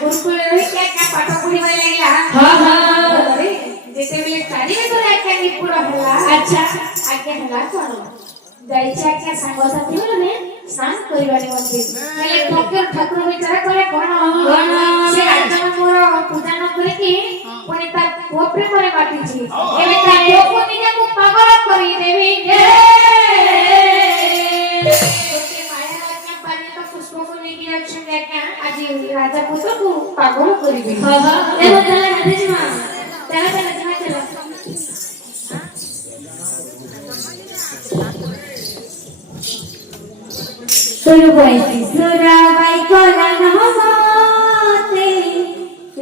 गुरुकुल रही क्या पाठ पढ़िबा लागला हां हां अरे जेते बेले 4 बजे आके निपुण होला अच्छा आके होला कोन जाइछा के संग साथी माने स्नान करिबारे मते हेले ठाकुर ठाकुर विचार करे कोन से आत्मा मोर पूजा न करे कि पुणी ता को प्रेम रे बाटी छी एबे ता को निजे को पागल करी देबी के ओके माया राजा पानी तो पुष्प को लेके रक्षण क्या आज राजा पुत्र को पागल करी हां हां एबे चला हाथे जी मां चला चला चला चला सुरु वैसी सुराबाई कोला नमते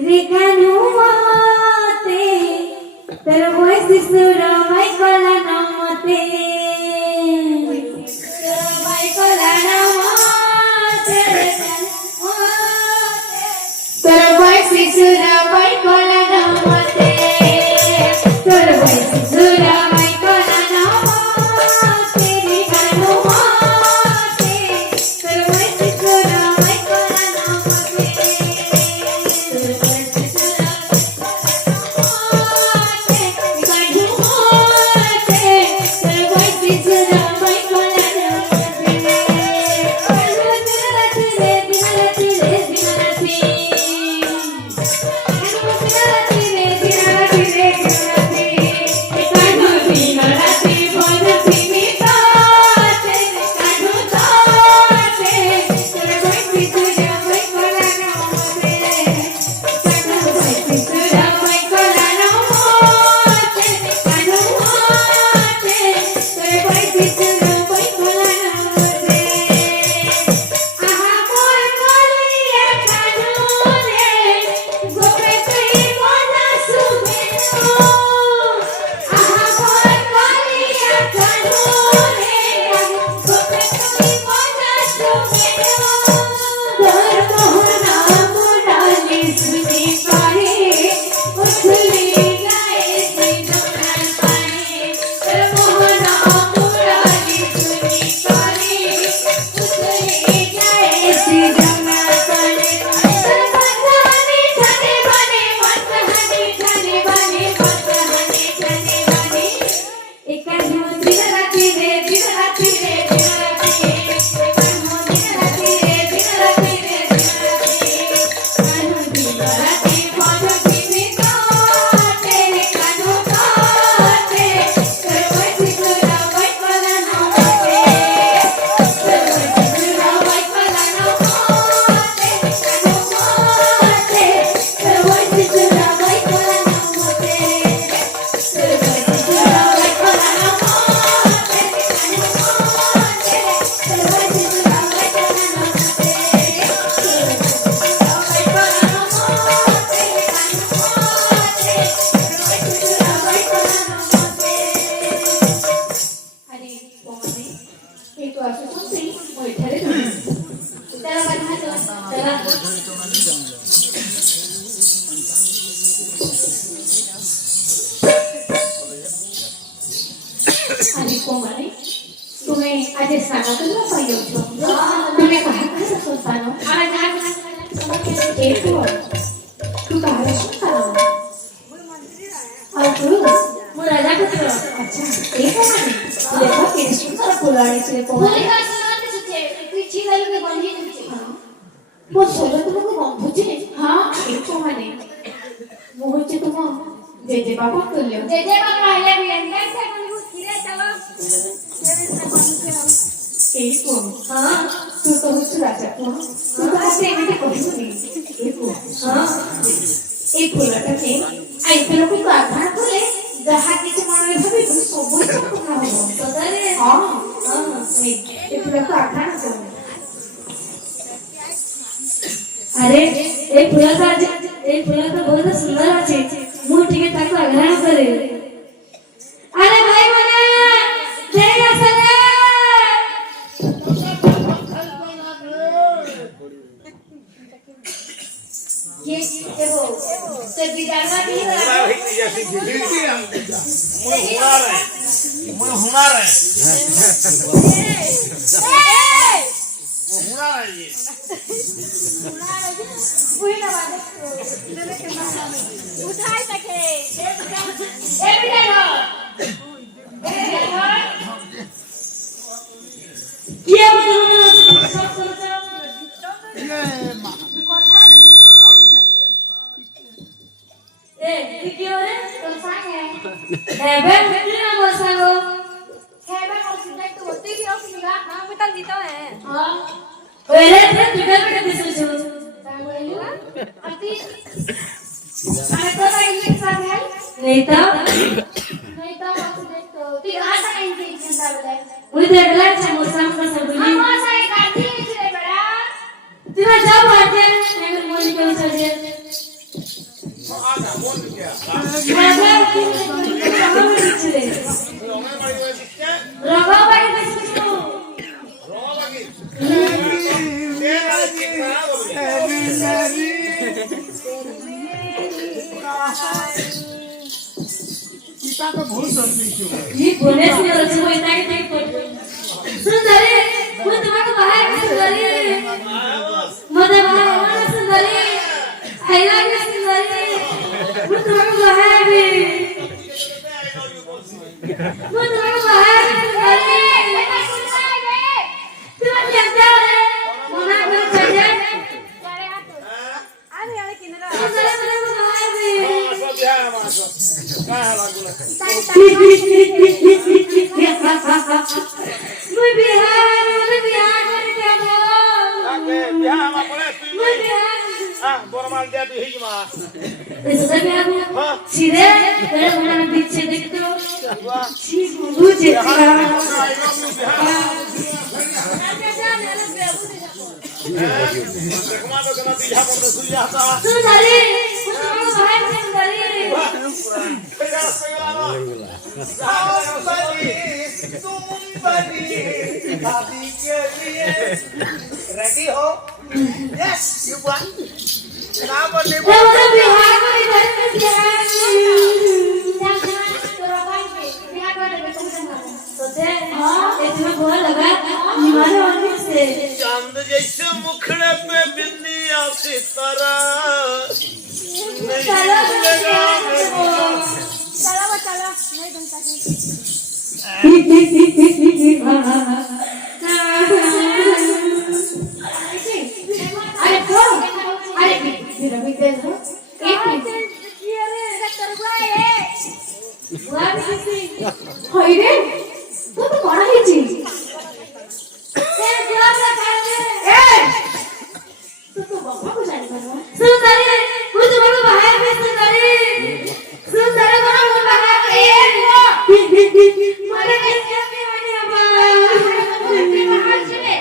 रेखानु माते सुरु वैसी सुराबाई कोला नमते सुराबाई कोला नमते रेखानु माते सुरु वैसी सुराबाई कोला नमते सुरु वैसी सुराबाई कोला नमते रेखानु अरे कोमरे तुम्हें आज स्नान करना पाइयो छो तुम्हें कहा कहा सुल्तानो अरे जा एक तू कहा सुल्तानो और तू वो राजा पुत्र अच्छा एक है देखो के सुंदर पुरानी से कोमरे का सुनाते सुचे पीछे वाले के बंधी सुचे वो सोलो तुमको बंधुचे हां एक कोमरे वो होचे तुम जेजे बाबा कर लियो जेजे बाबा आले भी अंदर से बोली खीरे चलो एक को हां तू तो कुछ राजा को तू तो ऐसे में कोई नहीं एक को हां एक फुलटा के आई तो लोग को आधार बोले जहां किसी माने भाभी तू सब कुछ करना हो सदरे हां हां एक फुलटा आधार को अरे एक फुलटा बहुत सुंदर আছে मु ठीक ताको आग्रह करे अरे भाई मने जय असले ये देखो तो बिगाड़ना भी है मैं हुनर है उठाई तके ए बेटा ये मतलब सब सोचा ए क्यों रे तो सांग है बे ना मोसांगो खेबे को सिद्धे तो होती भी हो किला हां बेटा दीता है हां ओरे रे तुझे बेटा दिसु छु सांगोली अति अरे तो इंग्लिश सांग है नहीं तो तो ती आता इंग्लिश चिंता बले उई देखला छ मोसांग का सब बोली हां साई काठी रे बड़ा तेरा जब आते मैं मोली के चले रगा बाई दिसु पिता तो बहुत सस्ती क्यों ये बोले से रचो इतना ही देख सुंदरी वो तुम्हारे बाहर में सुंदरी मदे बाहर में सुंदरी हैला में सुंदरी वो तुम्हारे बाहर में वो तुम्हारे बाहर में सुंदरी तुम क्या कर रहे मोना को चाहिए करे आ तो आने वाले किनरा सुंदरी तुम्हारे बाहर में सब बिहार हमारा सब का है लागू मैं बिहार कर क्या आके बिहार हम अपने मैं बिहार हां बोरमाल दे तू ही मां ऐसा बिहार सीधे तेरे मुंह में पीछे देख तो वाह बुझे देखमा तो कना बिहार में तो सुई आता सुंदरी उसको बाहर सुंदरी शादी के लिए रेडी हो यस यू वन नाम बोले वो बिहार में इधर से सोचे इसमें बोल लगा निवाले वाले से चांद जैसे मुखड़े पे बिंदिया सितारा चलो चलो नहीं बनता अरे तो अरे मेरा भी दे दो एक मिनट बुआ भी किसी होई रे तू तो कौन है जी तेरे जवाब ना कर ए तू बाबा को जाने वाला सुंदरी मुझे बोलो बाहर में सुंदरी सुंदरी बोलो मुझे बाहर में मरे किसके भी होने अब बाहर चले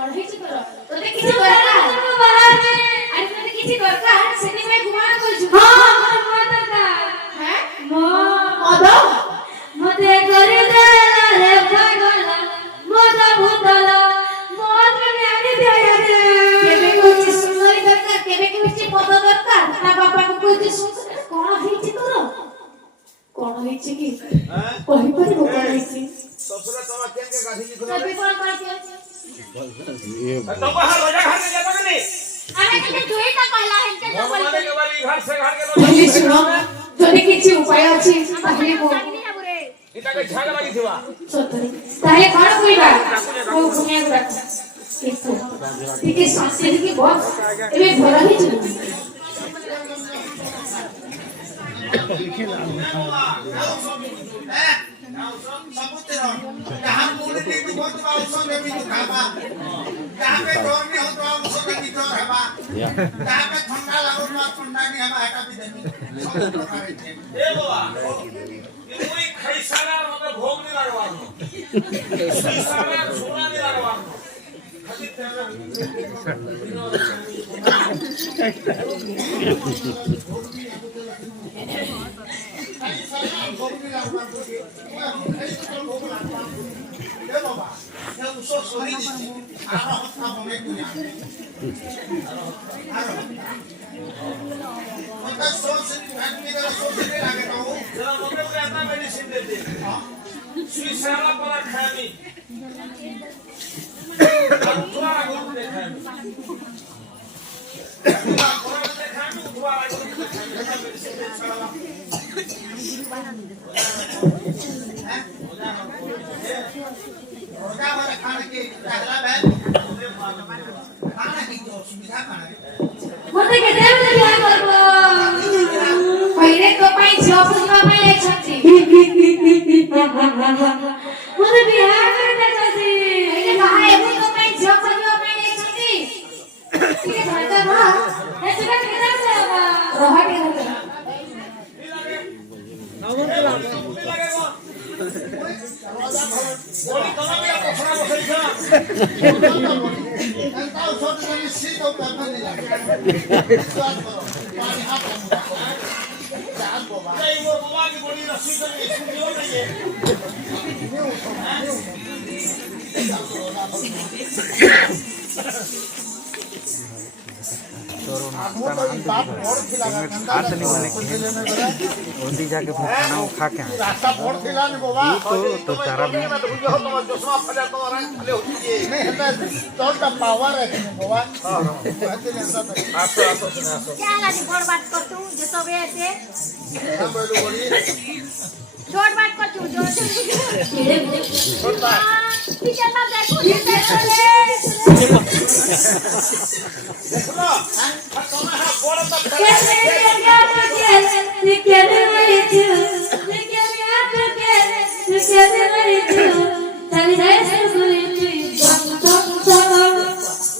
और ही चिकर तो ते किसी दरकार बाहर में अरे तो किसी दरकार सेनी में घुमाना कोई हां मोर दरकार है मदो मते करे दे रे पागल मदो भूतल मत में आनी दे केबे कोई सुंदरी दरकार केबे कोई पद दरकार ना बापा को कोई सुंदर कोन हेछि तोर कोन हेछि की कहि पर को हेछि ससुरा तवा केन के गाठी की खुला तबे कोन करके तो बाहर हो जा घर में जा बगनी अरे किने जोई ता कहला है के हम माने के बारी घर से घर के पहले सुनो যদি কিছু উপায় আছে তাহলে কো इता के झाग लगी थिवा সত্যি তাহলে কোন কইবা ও ঘুমিয়া গড়া একটু ଟିକେ ଶାନ୍ତି ଟିକେ ବସ ଏବେ ଭଲ ହେଇଯିବ जहां पूरे दिन बहुत औषध भी खाबा जहां पे डर नहीं हो तो औषध की डर हबा जहां पे ठंडा लागो ना ठंडा नहीं हबा हटा भी देनी ए बाबा कोई खैसाला मतलब भोग नहीं लगवा खैसाला सोना नहीं लगवा खाली तेरा सुइसाला पर खामी दुआरा को देखामी दुआरा को देखामी दुआरा को रोजा वाला खाने के पहला बैल खाना की जो सुविधा खाना मते के देव ने बियाह करबो पहिले तो पाई झियो फुसमा पाई एक छथि मते बियाह करे छथि पहिले भाई एबो तो पाई झियो फुसमा पाई एक छथि ठीक है धरता बा ए जगह के देव से रहा के धरता बोली कला में पछड़ा बसई छ एंता छोट जनी सीट और करना नहीं लगे स्वाद करो पानी हाथ में चार बोबा नहीं मोर बाबा की बड़ी रस्सी तो सुनियो नहीं है ओदी जाके खाना खा के आए रास्ता फोड़ खिला नहीं बोबा तो चारा में मैं तो बुझो तो चश्मा फटा तो रंग खले होती है नहीं है तो का पावर है बोबा हां आसो आसो सुना आसो क्या लाजी बड़ बात कर तू जे सब एते हम बोलो बड़ी छोट बात कर तू जो छोड़ बा पीछे ना देखो पीछे चले देखलो तुम्हें हां बड़ा तक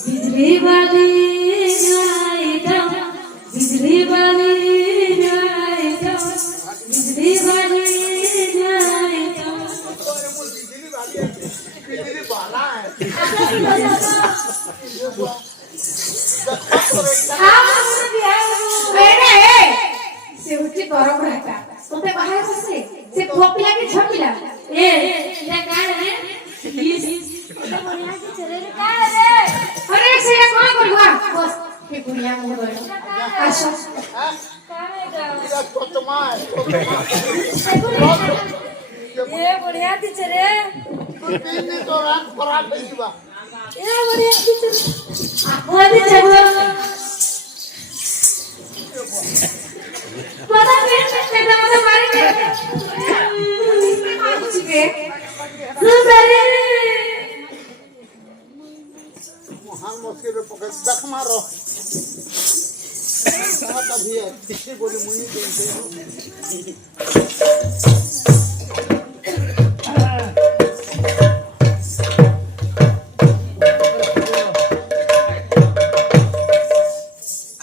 बिजली वाली बिजली वाली बिजली वाली बिजली वाला है से उठी गरम रहता तोते बाहर से पोपिला के छपिला ए ये का रे बढ़िया के चले रे का रे अरे से कौन करवा बस के गुड़िया मुंह गयो आशा ये तोतमा है ये बढ़िया के चले तू तीन दिन तो रात खराब हो जीवा ये बढ़िया के चले आधी चलो पता नहीं तेरा मतलब मारे के सुसरे हम मुश्किल में पकड़ दख मारो कहाँ कभी है किसी बोली मुनी देते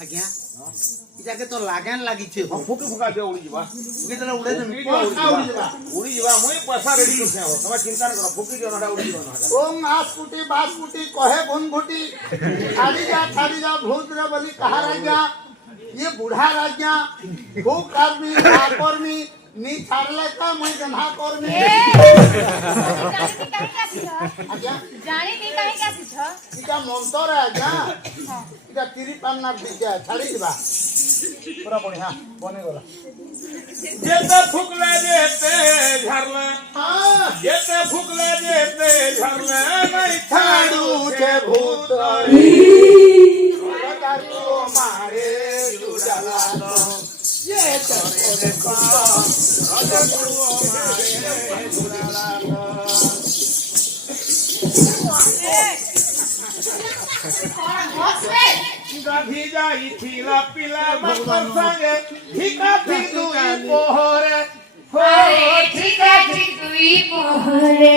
आज्ञा इजाके तो लागन लागी छे फुक फुका दे उड़ी जीवा कितने उड़े तो उड़ी जीवा मुई पैसा रेडी करछे हो तमे चिंता न करो फुकी जो नडा उड़ी जीवा नडा ओम आसकुटी बासकुटी कहे घुनघुटी छाड़ी जा भूत रे बलि कहा राजा ये बूढ़ा राजा खूब कर्मी कर्मी नी छाड़ले का मैं गन्हा कर्मी आज्ञा जानी नहीं काहे का सिछ इका मंतर है आज्ञा इका तिरी पान्ना दिजा छाड़ी दिबा पूरा बढ़िया बने गला जेते फुकले जेते झरले हां जेते फुकले जेते झरले नहीं छाड़ू छे भूत दारू मारे जुड़ला तो ये तोरे को दारू मारे जुड़ला गाधी जाई थीला पिला मकर संगे ठिका थी दुई पोहरे हो ठिका ठीक दुई पोहरे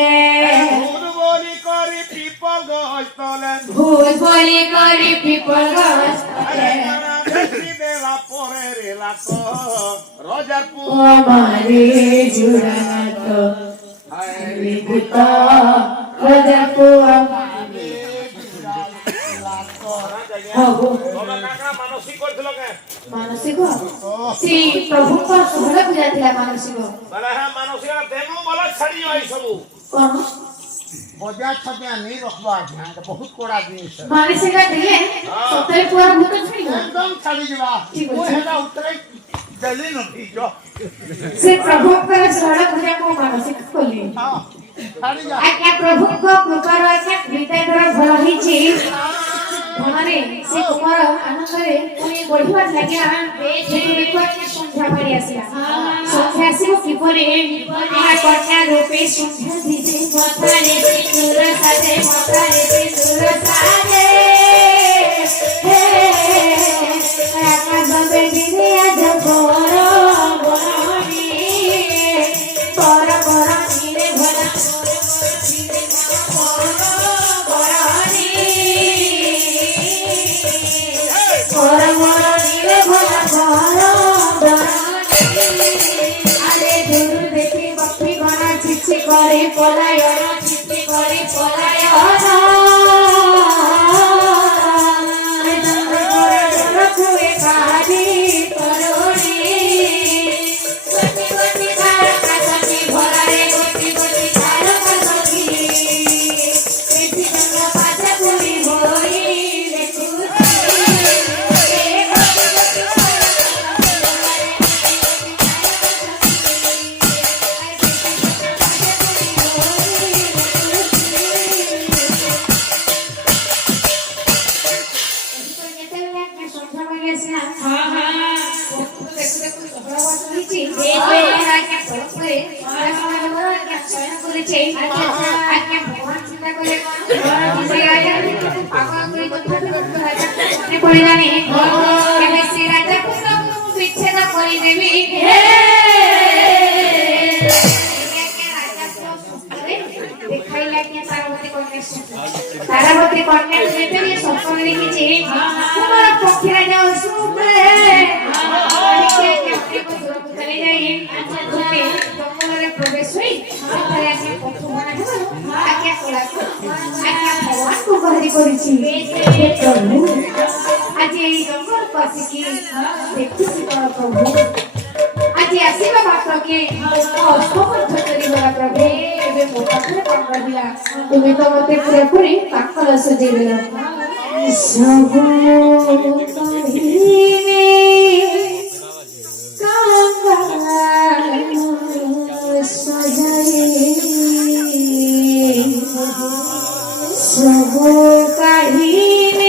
भूत बोली करी पीपल गछ तले भूत बोली करी पीपल गछ अरे गाना देखी देला पोरे रेला तो रोजरपुर हमारे जुड़ातो हरे भूता रजको हमारे तोमे काका मानसिक करथिल के मानसिक श्री प्रभु को सुहला पूजा थिला मानसिक बले हा मानसिक देनु बोला छड़ी आई सबु कौन बजा छबिया नहीं रखबा है तो बहुत कोड़ा जिनिस है मानसिक दिए सतरे पूरा भूत छड़ी एकदम छाड़ी दिबा ठीक वो है। हेला उतरे जल्दी न खींचो से प्रभुଙ୍କର ଷୋଳ ପୂଜା ମୁଁ ମାନସିକ କଲି हाँ छाड़ी जा ଆଜ୍ଞା ପ୍ରଭୁଙ୍କ କୃପାରୁ ଆଜ୍ଞା ବିଦ୍ୟାଙ୍କର ଭଲ ହେଇଛି ମନରେ ସେ କୁମାର ଆନନ୍ଦରେ ପୁଣି ବଢିବାର ଲାଗିଲା ଯେତେବେଳକୁ ଆଜ୍ଞା ସନ୍ଧ୍ୟା ମାଡ଼ି ଆସିଲା ସନ୍ଧ୍ୟା ଆସିବ କିପରି ଏହା କନ୍ୟା ରୂପେ ସନ୍ଧ୍ୟା ଦିଦି ମଥାରେ ସିନ୍ଦୁର ସାଜେ ମଥାରେ ସିନ୍ଦୁର ସାଜେ ଆକାଶ ବେଦିରେ ଆଜ ବର ବରଣୀ ବର ବରଣୀରେ ଭଲା করে পলায়ন চিত্তি করে পলায়ন চন্দ্রপুরে কাজী করুণী গতি গতি ধারকা সখী ভরারে গতি গতি ধারকা সখী বেশি চন্দ্র পাশে পুরি হই বিচ্ছেদ করিদেবি তারাবতী কন্যা যেতেবে স্বপ্ন দেখেছে তোমার পক্ষে রাজা অসুরে চলে যাই জঙ্গলের প্রবেশ হই সেখানে আজকে পথ বানা হলো আজ্ঞা করা আজ্ঞা ভগবানকে বাহারি করেছি হে প্রভু আজ এই জঙ্গলକୁ ଆସିକି ଦେଖୁଛି ତୋର ପ୍ରଭୁ ଆଜି ଆସିବା ମାତ୍ରକେ ଅସ୍ତମଧ୍ୟ କରିଗଲା ପ୍ରଭୁ ଏବେ ମୋ ପାଖରେ କଣ ରହିଲା ତୁମେ ତ ମତେ ପୁରାପୁରି ପାଖର ସଜେଇ ଦେଲ ସବୁ କହିବେ ସବୁ କାଢ଼ି